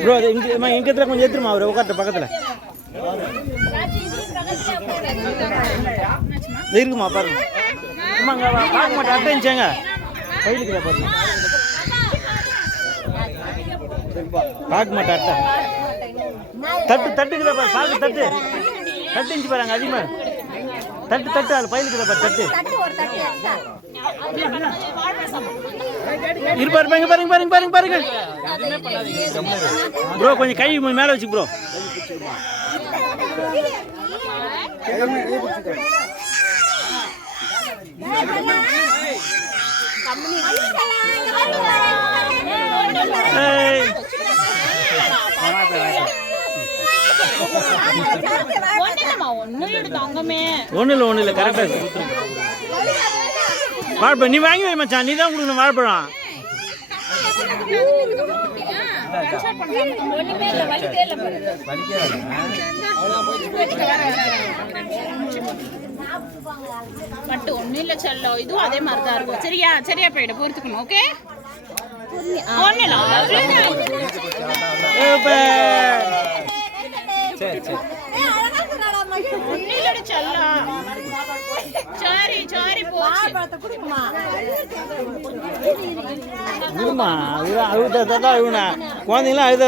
Bro அது இங்கே அம்மா எங்க இடத்துல கொஞ்சம் ஏற்றுமா அவர்? உட்காந்து பக்கத்தில். இருக்குமா பாருங்க. அம்மா அங்கே பார்க்க மாட்டேன். அட்டை இருந்துச்சாங்க? கையில் பாருங்க. பார்க்க மாட்டேன் அட்டை தட்டு தட்டுக்குதா பாரு. சாக்கு தட்டு. தட்டு இருந்துச்சு பாருங்க அதிகமாக தட்டு தட்டு அது பயிலுக்குதா பாரு தட்டு. இரு பாருங்க பாருங்க பாருங்க பாருங்க பாருங்க. ப்ரோ கொஞ்சம் கை மேலே வச்சு ப்ரோ கம்பெனி ஒன்றும் இல்லை ஒன்றும் இல்லை கரெக்டாக வாழைப்பழம் நீ வாங்கி வை மச்சான். நீ தான் கொடுக்கணும் வாழைப்பழம். பட்டு ஒன்றும் இல்லை செல்லம் இதுவும் அதே மாதிரி தான் இருக்கும். சரியா? சரியா போயிடு. பொறுத்துக்கணும் ஓகே ஒன்றும் இல்லை ஒன்றும் செல்லம் சாரி சாரி போச்சு. விடுமா அழுதா அழுதா குழந்தைங்களாம் அழுதா.